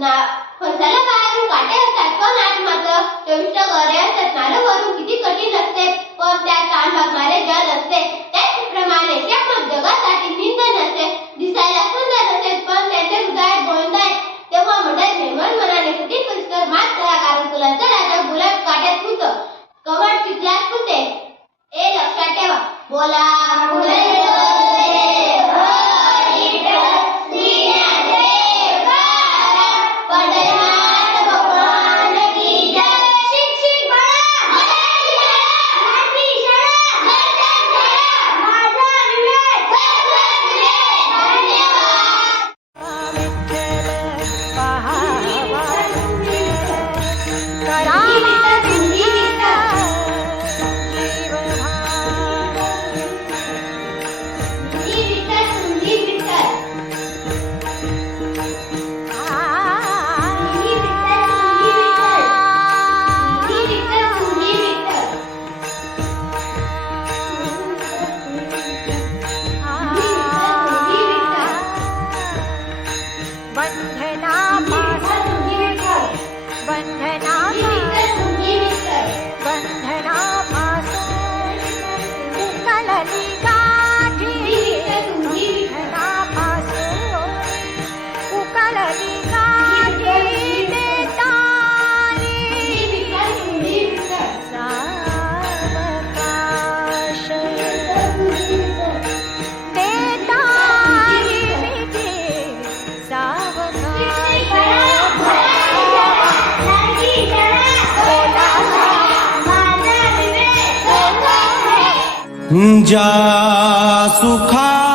ना. फणसाला बाहेरून काटे असतात पण आत मात्र चविष्ट गरे असतात. नारळ वरून किती कठीण असते. पण त्या ताण भागणारे ज्या सुखा